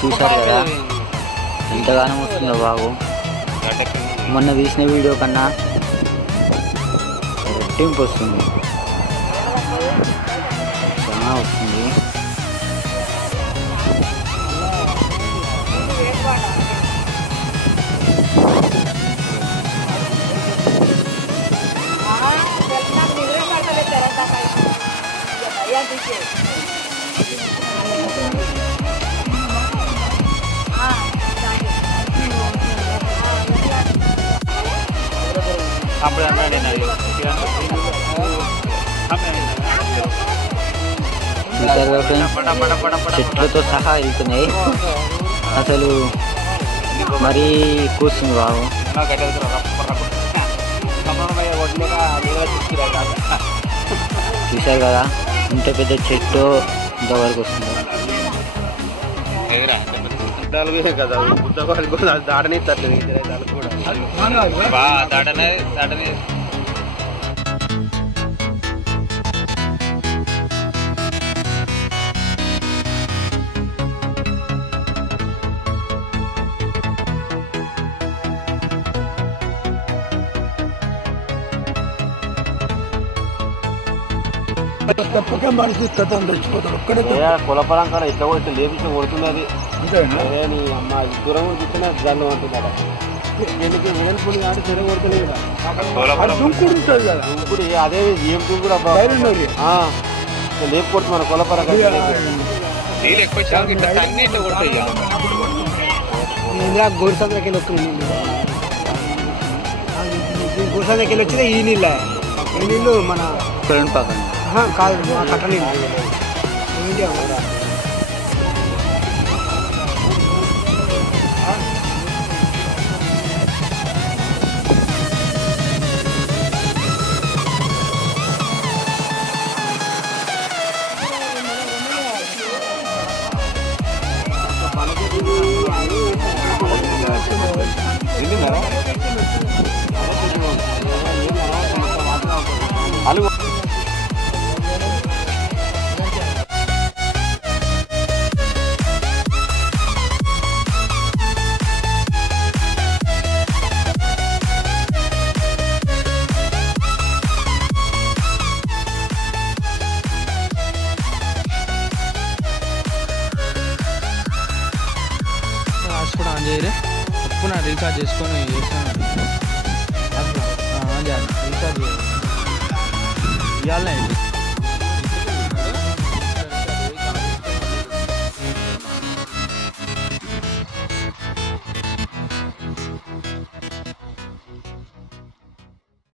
చూశారు కదా ఎంతగానో వస్తుందో బాగు. మొన్న తీసిన వీడియో కన్నా రెట్టింపు వస్తుంది, చాలా వస్తుంది. చెట్లతో సహా వెళ్తున్నాయి, అసలు మరీ కూర్చుంది బాబు. చూసారు కదా ఇంత పెద్ద చెట్టు ఇంతవరకు వస్తుంది. తప్పక మనసు తెచ్చిపోతాడు ఒక్కడే కులపరంగా ఇట్లా కూడా లేపించి కొడుతున్నది. అమ్మ దూరం చూస్తున్నా జల్లు అంటున్నాడు. వేలుపులు కాదు చెర కొడుతున్నాయి కదా, దుంకుడు ఉంటుంది కదా, దుంకుడు అదే ఏం దుంకుడు లేపు కొడుతున్నాను కులపరంగా. గోరుసంద్రకి వెళ్ళి గోరుసంద్రకి వెళ్ళి వచ్చినా ఈ నీళ్ళ ఈ నీళ్ళు మన పక్కన కాదు కట్ట నీళ్ళు. కూడా ఆన్ చేయలే అప్పుడు రీఛార్జ్ చేసుకొని చేసాను. రీఛార్జ్ ఇవ్వాలి